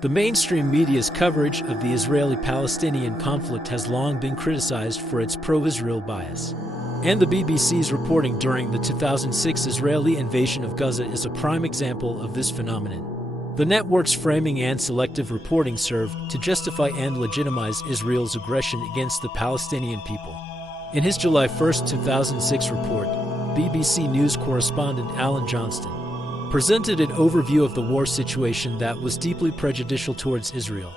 The mainstream media's coverage of the Israeli-Palestinian conflict has long been criticized for its pro-Israel bias. And the BBC's reporting during the 2006 Israeli invasion of Gaza is a prime example of this phenomenon. The network's framing and selective reporting served to justify and legitimize Israel's aggression against the Palestinian people. In his July 1, 2006 report, BBC News correspondent Alan Johnston presented an overview of the war situation that was deeply prejudicial towards Israel.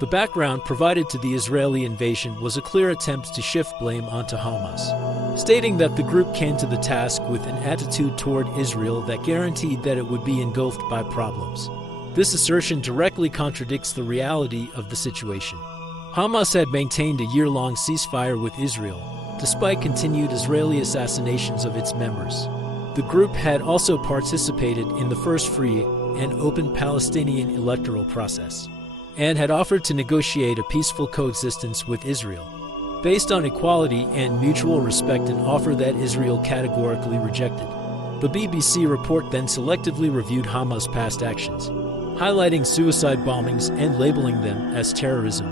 The background provided to the Israeli invasion was a clear attempt to shift blame onto Hamas, stating that the group came to the task with an attitude toward Israel that guaranteed that it would be engulfed by problems. This assertion directly contradicts the reality of the situation. Hamas had maintained a year-long ceasefire with Israel, despite continued Israeli assassinations of its members. The group had also participated in the first free and open Palestinian electoral process, and had offered to negotiate a peaceful coexistence with Israel, based on equality and mutual respect, an offer that Israel categorically rejected. The BBC report then selectively reviewed Hamas' past actions, highlighting suicide bombings and labeling them as terrorism,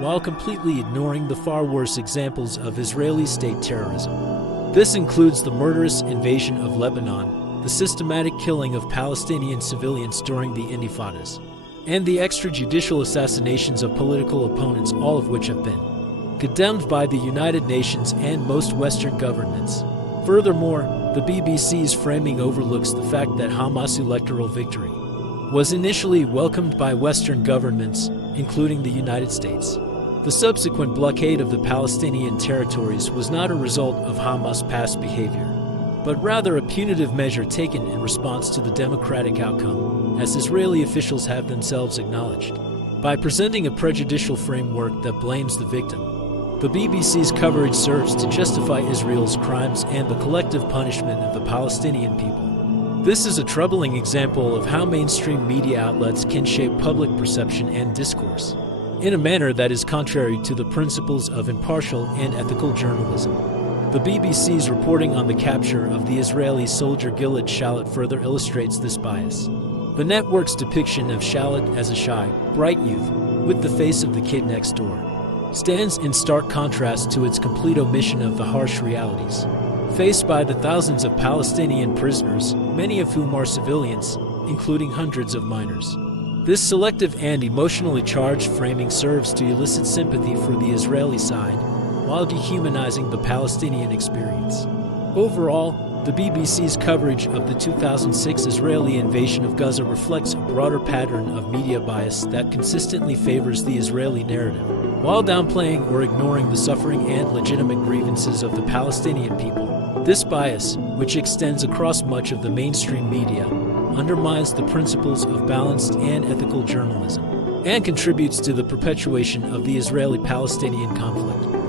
while completely ignoring the far worse examples of Israeli state terrorism. This includes the murderous invasion of Lebanon, the systematic killing of Palestinian civilians during the Intifadas, and the extrajudicial assassinations of political opponents, all of which have been condemned by the United Nations and most Western governments. Furthermore, the BBC's framing overlooks the fact that Hamas' electoral victory was initially welcomed by Western governments, including the United States. The subsequent blockade of the Palestinian territories was not a result of Hamas' past behavior, but rather a punitive measure taken in response to the democratic outcome, as Israeli officials have themselves acknowledged. By presenting a prejudicial framework that blames the victim, the BBC's coverage serves to justify Israel's crimes and the collective punishment of the Palestinian people. This is a troubling example of how mainstream media outlets can shape public perception and discourse in a manner that is contrary to the principles of impartial and ethical journalism. The BBC's reporting on the capture of the Israeli soldier Gilad Shalit further illustrates this bias. The network's depiction of Shalit as a shy, bright youth, with the face of the kid next door, stands in stark contrast to its complete omission of the harsh realities faced by the thousands of Palestinian prisoners, many of whom are civilians, including hundreds of minors. This selective and emotionally charged framing serves to elicit sympathy for the Israeli side, while dehumanizing the Palestinian experience. Overall, the BBC's coverage of the 2006 Israeli invasion of Gaza reflects a broader pattern of media bias that consistently favors the Israeli narrative, while downplaying or ignoring the suffering and legitimate grievances of the Palestinian people. This bias, which extends across much of the mainstream media, undermines the principles of balanced and ethical journalism, and contributes to the perpetuation of the Israeli-Palestinian conflict.